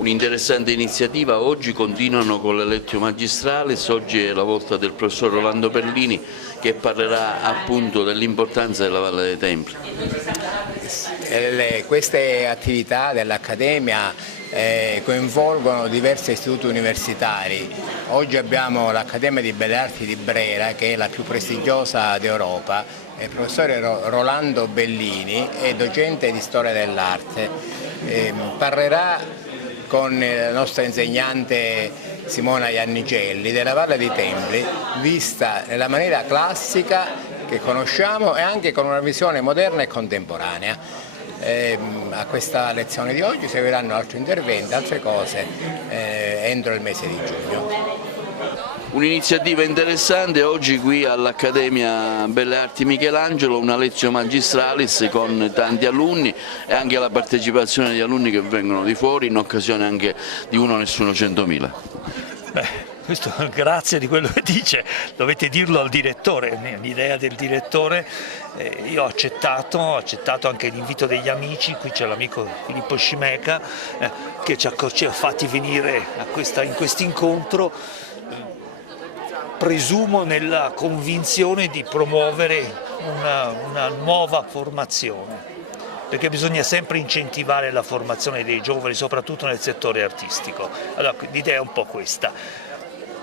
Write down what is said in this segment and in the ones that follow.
Un'interessante iniziativa, oggi continuano con le Lectio Magistralis, oggi è la volta del professor Rolando Bellini che parlerà appunto dell'importanza della Valle dei Templi. Queste attività dell'Accademia coinvolgono diversi istituti universitari. Oggi abbiamo l'Accademia di Belle Arti di Brera, che è la più prestigiosa d'Europa. Il professore Rolando Bellini è docente di storia dell'arte. Parlerà con la nostra insegnante Simona Iannicelli della Valle dei Templi, vista nella maniera classica che conosciamo e anche con una visione moderna e contemporanea. A questa lezione di oggi seguiranno altri interventi, altre cose entro il mese di giugno. Un'iniziativa interessante oggi qui all'Accademia Belle Arti Michelangelo, una Lectio Magistralis con tanti alunni e anche la partecipazione di alunni che vengono di fuori in occasione anche di Uno Nessuno 100.000. Questo grazie di quello che dice, dovete dirlo al direttore, l'idea del direttore, io ho accettato anche l'invito degli amici, qui c'è l'amico Filippo Scimeca che ci ha fatti venire in questo incontro, presumo nella convinzione di promuovere una nuova formazione, perché bisogna sempre incentivare la formazione dei giovani, soprattutto nel settore artistico. Allora l'idea è un po' questa.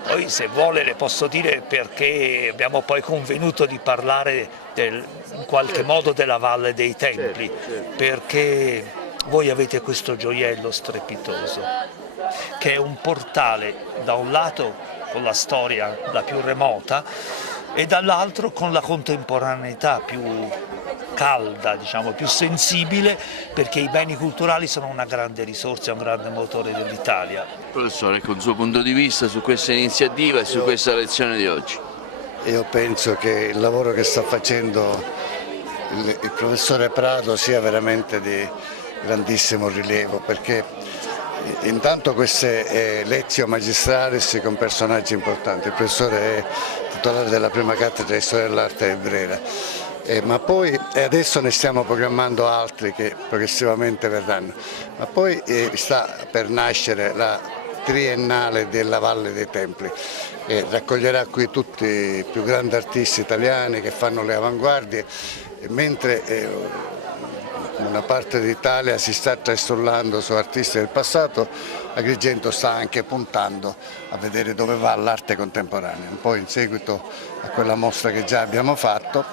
Poi se vuole le posso dire perché abbiamo poi convenuto di parlare in qualche modo della Valle dei Templi, perché voi avete questo gioiello strepitoso, che è un portale da un lato con la storia la più remota e dall'altro con la contemporaneità più calda, diciamo, più sensibile, perché i beni culturali sono una grande risorsa, un grande motore dell'Italia. Professore, con il suo punto di vista su questa iniziativa e su questa lezione di oggi? Io penso che il lavoro che sta facendo il professore Prato sia veramente di grandissimo rilievo, perché intanto queste Lectio Magistralis con personaggi importanti, il professore è titolare della prima cattedra di storia dell'arte di Brera, ma poi adesso ne stiamo programmando altri che progressivamente verranno, ma poi sta per nascere la triennale della Valle dei Templi, e raccoglierà qui tutti i più grandi artisti italiani che fanno le avanguardie, mentre una parte d'Italia si sta trastullando su artisti del passato, Agrigento sta anche puntando a vedere dove va l'arte contemporanea. Un po' in seguito a quella mostra che già abbiamo fatto,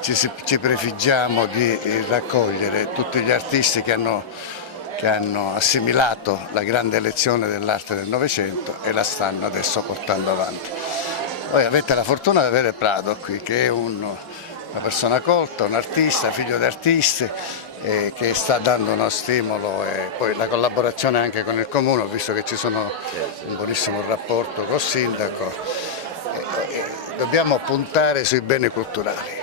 ci prefiggiamo di raccogliere tutti gli artisti che hanno assimilato la grande lezione dell'arte del Novecento e la stanno adesso portando avanti. Voi avete la fortuna di avere Prato qui, che è una persona colta, un artista, figlio di artisti, che sta dando uno stimolo, e poi la collaborazione anche con il Comune, visto che ci sono un buonissimo rapporto col sindaco. Dobbiamo puntare sui beni culturali.